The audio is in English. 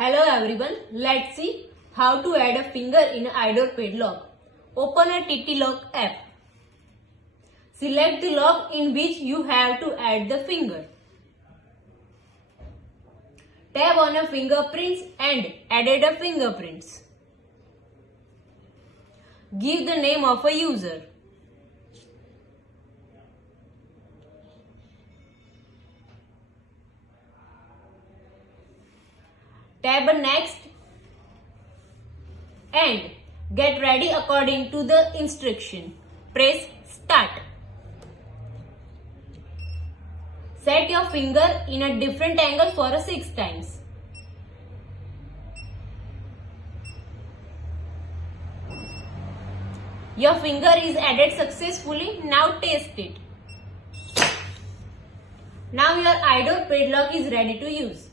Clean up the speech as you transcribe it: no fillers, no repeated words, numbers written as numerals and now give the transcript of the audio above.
Hello everyone, let's see how to add a finger in an idoor padlock. Open a TT lock app. Select the lock in which you have to add the finger. Tap on a fingerprints and added a fingerprints. Give the name of a user. Tap next and get ready according to the instruction. Press start. Set your finger in a different angle for 6 times. Your finger is added successfully. Now taste it. Now your idoor padlock is ready to use.